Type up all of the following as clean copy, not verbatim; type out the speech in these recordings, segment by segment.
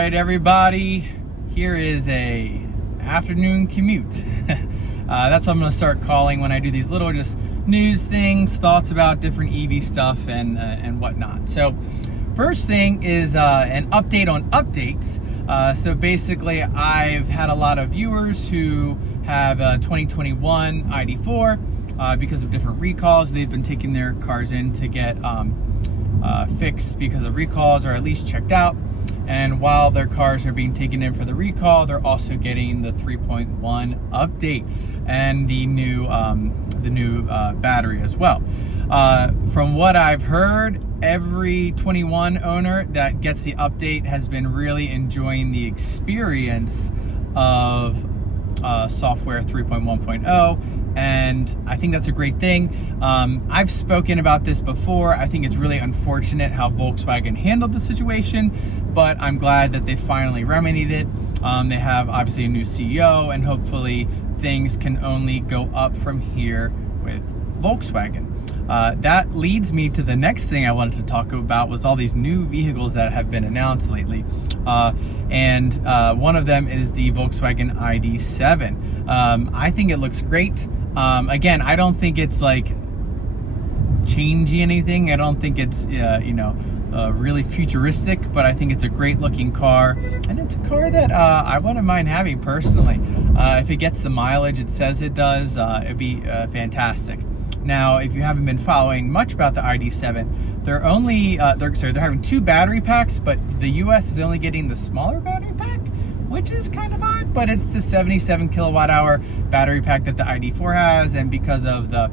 right, everybody, here is a afternoon commute. That's what I'm going to start calling when I do these little just news things, thoughts about different EV stuff and whatnot. So first thing is an update on updates. So basically, I've had a lot of viewers who have 2021 ID.4 because of different recalls. They've been taking their cars in to get fixed because of recalls, or at least checked out. And while their cars are being taken in for the recall, they're also getting the 3.1 update and the new battery as well. From what I've heard, every 21 owner that gets the update has been really enjoying the experience of software 3.1.0, and I think that's a great thing. I've spoken about this before. I think it's really unfortunate how Volkswagen handled the situation, but I'm glad that they finally remedied it. They have obviously a new CEO, and hopefully things can only go up from here with Volkswagen. That leads me to the next thing I wanted to talk about, was all these new vehicles that have been announced lately. And one of them is the Volkswagen ID.7. I think it looks great. Again, I don't think it's like changing anything. I don't think it's, really futuristic, but I think it's a great looking car. And it's a car that I wouldn't mind having personally. If it gets the mileage it says it does, it'd be fantastic. Now, if you haven't been following much about the ID.7, they're having two battery packs, but the US is only getting the smaller battery pack, which is kind of odd, but it's the 77 kilowatt hour battery pack that the ID.4 has, and because of the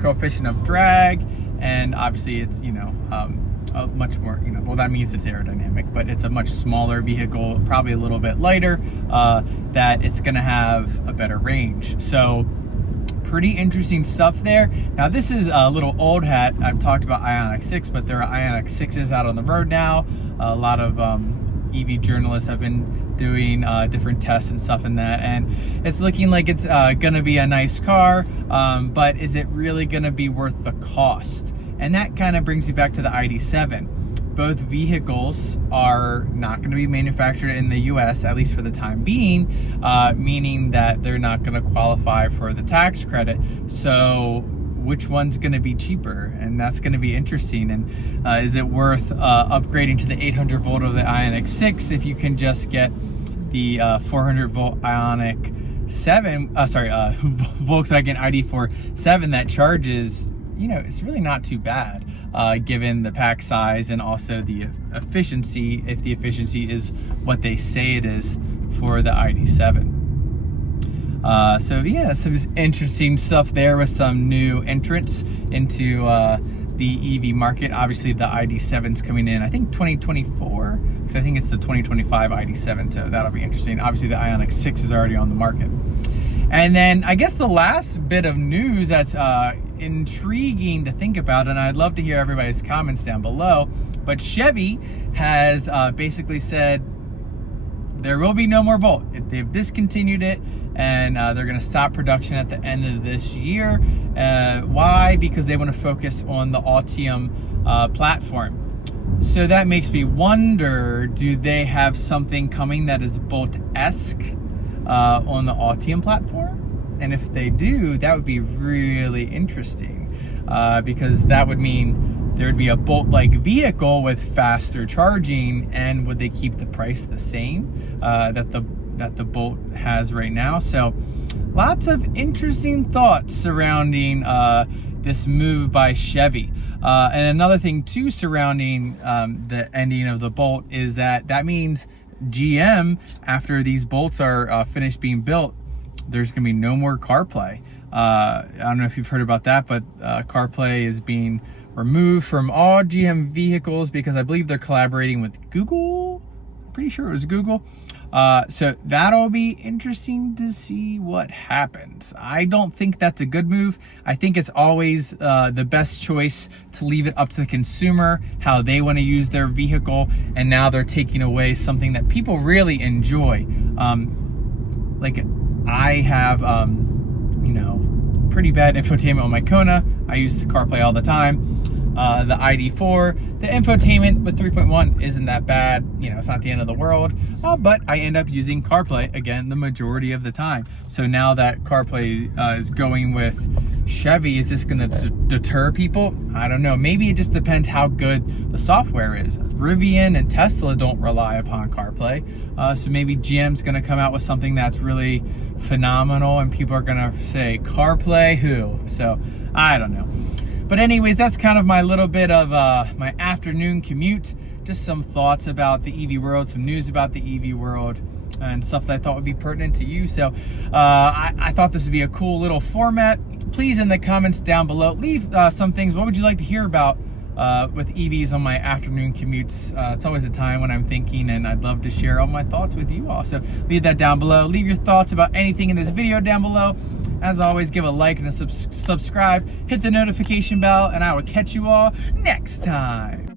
coefficient of drag, and obviously it's, a much more, well, that means it's aerodynamic, but it's a much smaller vehicle, probably a little bit lighter, that it's gonna have a better range. So pretty interesting stuff there. Now, this is a little old hat. I've talked about Ioniq 6, but there are Ioniq 6s out on the road now. A lot of EV journalists have been doing different tests and stuff in that, and it's looking like it's gonna be a nice car, but is it really gonna be worth the cost? And that kind of brings you back to the ID.7. Both vehicles are not going to be manufactured in the US, at least for the time being, meaning that they're not going to qualify for the tax credit. So which one's going to be cheaper? And that's going to be interesting. And is it worth upgrading to the 800 volt of the Ioniq 6 if you can just get the 400 volt Ioniq 7, Volkswagen ID.4 7 that charges, it's really not too bad, given the pack size and also the efficiency, if the efficiency is what they say it is for the ID.7. So yeah, some interesting stuff there with some new entrants into the EV market. Obviously the ID.7's coming in, I think 2024, because I think it's the 2025 ID.7, so that'll be interesting. Obviously the Ioniq 6 is already on the market. And then I guess the last bit of news that's intriguing to think about, and I'd love to hear everybody's comments down below, but Chevy has basically said there will be no more Bolt. They've discontinued it, and they're going to stop production at the end of this year. Why? Because they want to focus on the Ultium platform. So that makes me wonder, do they have something coming that is Bolt-esque on the Ultium platform? And if they do, that would be really interesting, because that would mean there would be a Bolt-like vehicle with faster charging, and would they keep the price the same that the Bolt has right now? So lots of interesting thoughts surrounding this move by Chevy. And another thing too surrounding the ending of the Bolt is that means GM, after these Bolts are finished being built, there's gonna be no more CarPlay. I don't know if you've heard about that, but CarPlay is being removed from all GM vehicles because I believe they're collaborating with Google. I'm pretty sure it was Google. So that'll be interesting to see what happens. I don't think that's a good move. I think it's always the best choice to leave it up to the consumer, how they want to use their vehicle, and now they're taking away something that people really enjoy. Like I have, pretty bad infotainment on my Kona. I use CarPlay all the time. the ID.4. The infotainment with 3.1 isn't that bad. You know, it's not the end of the world, but I end up using CarPlay again the majority of the time. So now that CarPlay is going with Chevy, is this going to deter people? I don't know. Maybe it just depends how good the software is. Rivian and Tesla don't rely upon CarPlay, so maybe GM's going to come out with something that's really phenomenal and people are going to say, CarPlay who? So I don't know. But anyways, that's kind of my little bit of my afternoon commute. Just some thoughts about the EV world, some news about the EV world, and stuff that I thought would be pertinent to you. So I thought this would be a cool little format. Please, in the comments down below, leave some things. What would you like to hear about with EVs on my afternoon commutes? It's always a time when I'm thinking, and I'd love to share all my thoughts with you all. So leave that down below. Leave your thoughts about anything in this video down below. As always, give a like and a subscribe. Hit the notification bell, and I will catch you all next time.